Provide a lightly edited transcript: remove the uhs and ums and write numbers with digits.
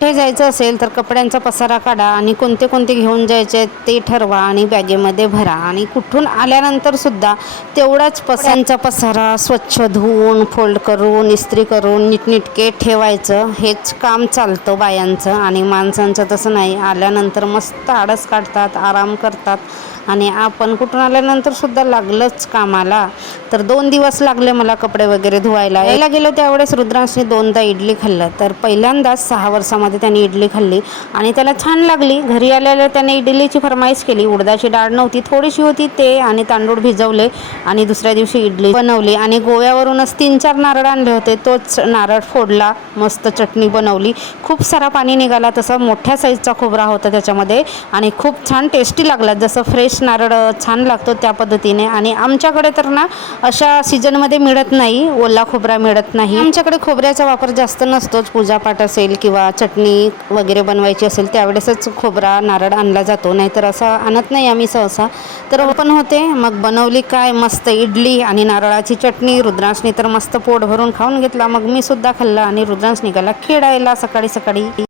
कुठे जायचं असेल तर कपड्यांचा पसारा काढा आणि कोणते कोणते घेऊन जायचे ते ठरवा आणि बॅगेमध्ये भरा. आणि कुठून आल्यानंतर सुद्धा तेवढाच पसांचा पसारा स्वच्छ धुवून फोल्ड करून इस्त्री करून नीटनेटके ठेवायचं. हेच काम चालतं बायांचं. आणि माणसांचं तसं नाही. आल्यानंतर मस्त आळस काढतात, आराम करतात. आणि आपण कुठून आल्यानंतर सुद्धा लागलंच कामाला. तर 2 दिवस लागले मला कपडे वगैरे धुवायला. यायला गेलो त्यावेळेस रुद्रांशने 2दा इडली खाल्लं. तर पहिल्यांदाच 6 वर्षामध्ये त्याने इडली खाल्ली आणि त्याला छान लागली. घरी आल्याला त्याने इडलीची फरमाईश केली. उडदाची डाळ नव्हती, थोडीशी होती, ते आणि तांदूळ भिजवले आणि दुसऱ्या दिवशी इडली बनवली. आणि गोव्यावरूनच 3-4 नारळ आणले होते. तोच नारळ फोडला, मस्त चटणी बनवली. खूप सारा पाणी निघाला. तसा मोठ्या साईजचा खोबरा होता त्याच्यामध्ये आणि खूप छान टेस्टी लागला. जसं फ्रेश नारळ छान लागतो त्या पद्धतीने. आणि आमच्याकडे तर ना अशा सीजनमध्ये मिळत नाही, ओला खोबरा मिळत नाही. आमच्याकडे खोबऱ्याचा वापर जास्त नसतोच. पूजापाठ असेल किंवा चटणी वगैरे बनवायची असेल त्यावेळेसच खोबरा नारळ आणला जातो, नाहीतर असं आणत नाही आम्ही सहसा. तर ओपन होते. मग बनवली काय मस्त इडली आणि नारळाची चटणी. रुद्रांशने तर मस्त पोट भरून खाऊन घेतला. मग मी सुद्धा खाल्ला आणि रुद्रांश निघाला खेळायला सकाळी सकाळी.